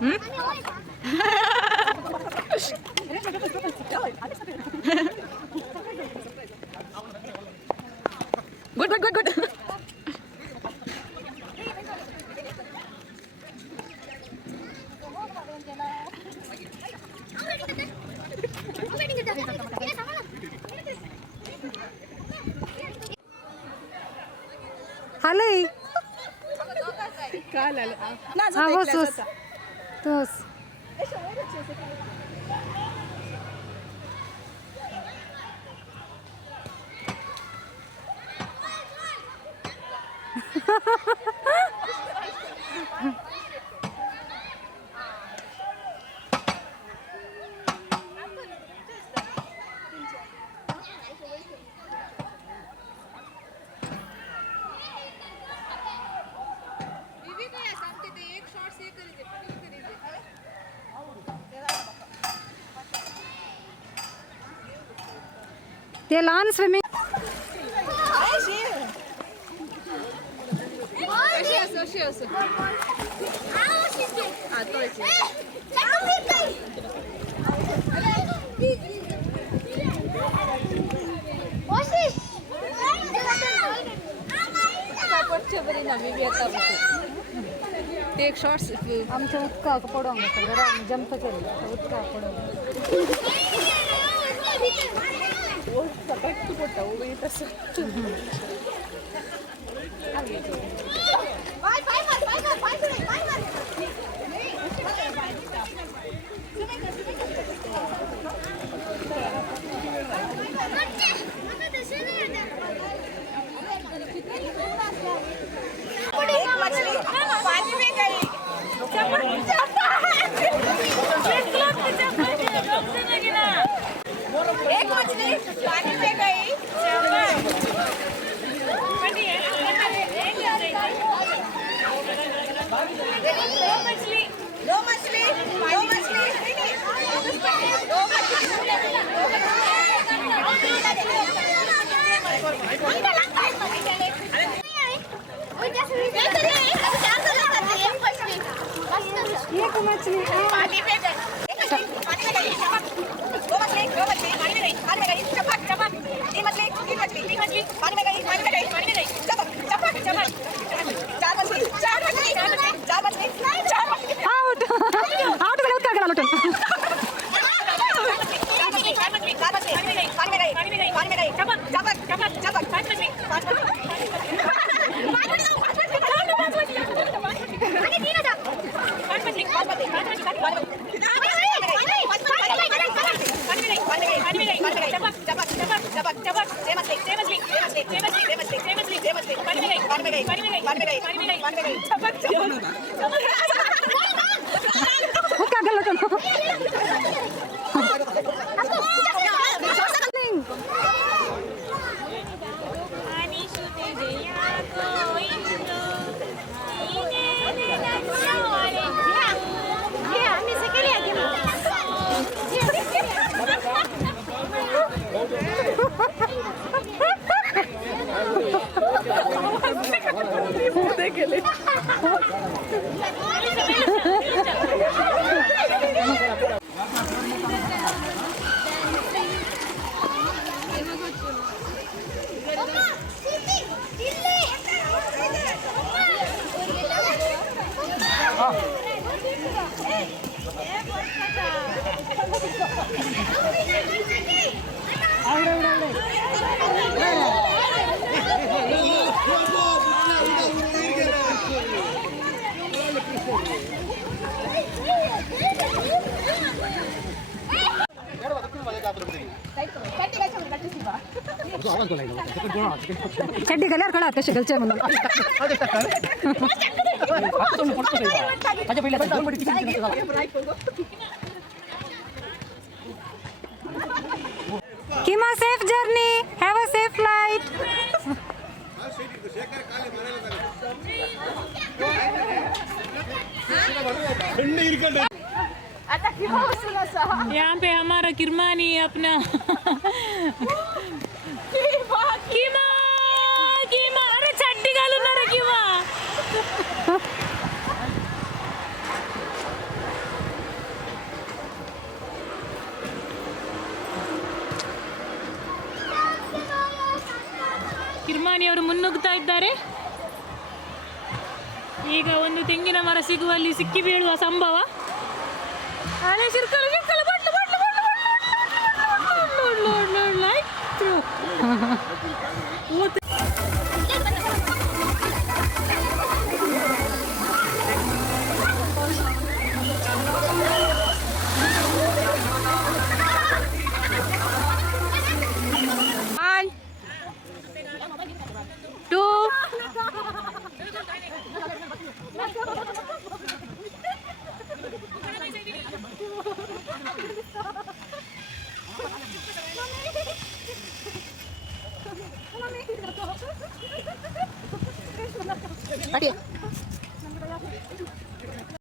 Good good good good. आलंय काल आलं हा बस बस तोच ते लहान स्विमिंग ते एक शॉर्ट्स आमच्या उदका पडोंक जरा जंप केलं उदका पडोंक सकाळी पडटा उबे तसं पानी में गई एक मछली पानी में गई दो मछली एक मछली पानी में गई दो मछली पानी में गई चपक तीन मछली पानी में गई चपक चार मछली आउट आउट गेला उदका गेला लटून उदका गेला लटून चड्डी गेल्यावर कळत कशी घालचे म्हणून keema safe journey have a safe flight यहाँ पे हमारा किरमानी अपना कीमा कीमा अरे चड्डी घालून रे कीमा ಕಿರ್ಮಾನಿಯವರು ಮುನ್ನುಗ್ತಾ ಇದ್ದಾರೆ. ಈಗ ಒಂದು ತೆಂಗಿನ ಮರ ಸಿಗುವಲ್ಲಿ ಸಿಕ್ಕಿ ಬೀಳುವ ಸಂಭವ. ಅಲೆ ಸಿರ್ಕಲ್ ಸಿರ್ಕಲ್ ಬಟ್ಲು ಬಟ್ಲು ಬಟ್ಲು Adi.